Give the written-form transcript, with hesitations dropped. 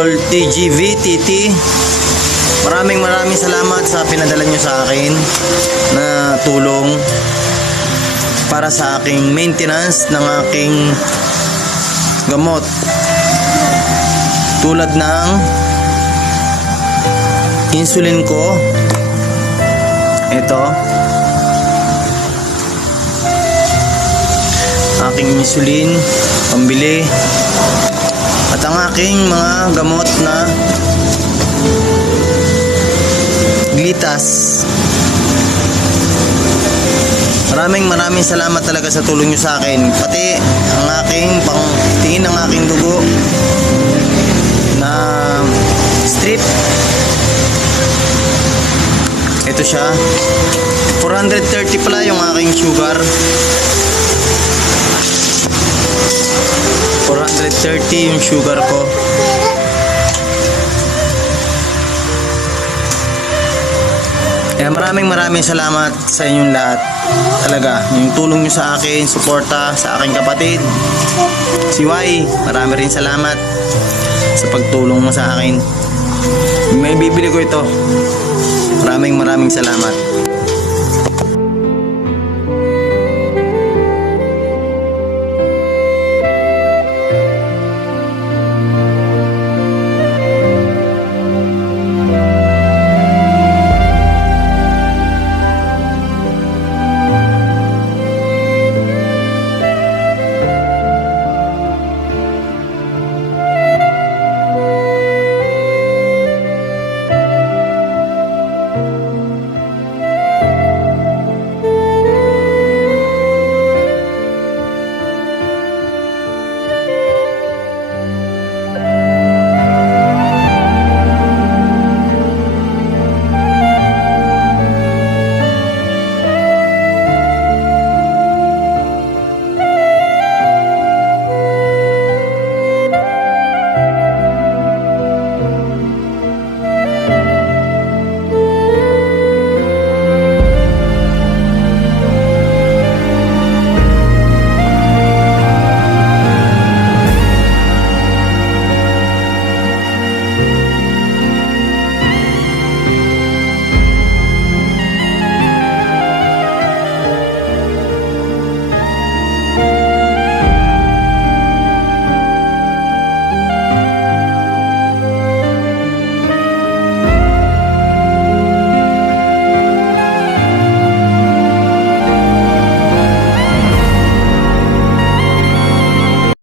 Idol TGV TT. Maraming salamat sa pinadala nyo sa akin na tulong para sa aking maintenance ng aking gamot, tulad ng insulin ko. Ito aking insulin pambili, at ang aking mga gamot na glitas. Maraming salamat talaga sa tulong nyo sa akin, pati ang aking pangtingin ng aking dugo na strip. Ito siya, 430 pala yung aking sugar, 430 yung sugar ko. Kaya maraming salamat sa inyong lahat. Talaga, yung tulong nyo sa akin, suporta sa aking kapatid, si Y. Marami rin salamat sa pagtulong mo sa akin. May bibili ko ito. Maraming salamat.